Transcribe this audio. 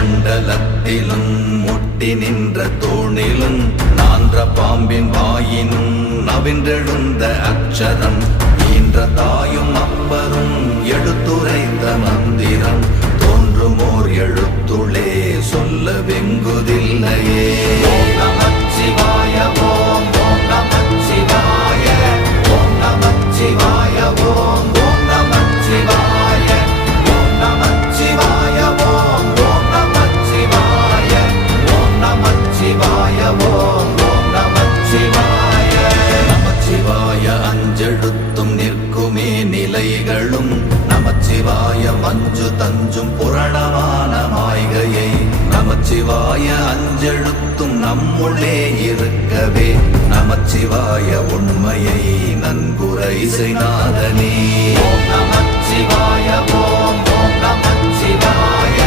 மண்டலத்திலும் முட்டி நின்ற தூணிலும் நான்ற பாம்பின் வாயினும் நவின்றெழுந்த அச்சரம் ஈன்ற தாயும் அப்பரும் எடுத்துரைத்த மந்திரம் தோன்றுமோர் எழுத்துளே சொல்ல வெங்குதில்லையே. ஓம் நமச்சிவாய ஓம் ஓம் நமச்சிவாய ஓம் நமச்சிவாய ஓம் ஓம் நமச்சிவாய ஓம் நமச்சிவாய ஓம் ஓம் நமச்சிவாய ஓம் நமச்சிவாய ஓம் ஓம் நமச்சிவாய. நமச்சிவாய அஞ்செழுத்தும் நிற்குமே நிலைகளும் நமச்சிவாய மஞ்சு தஞ்சும் புரணமான மாய்கையை நமச்சிவாய அஞ்செழுத்தும் நம்முள்ளே இருக்கவே நமச்சிவாய உண்மையை நன்குரை செய்நாதனே. ஓம் நமச்சிவாய ஓம் ஓம் நமச்சிவாய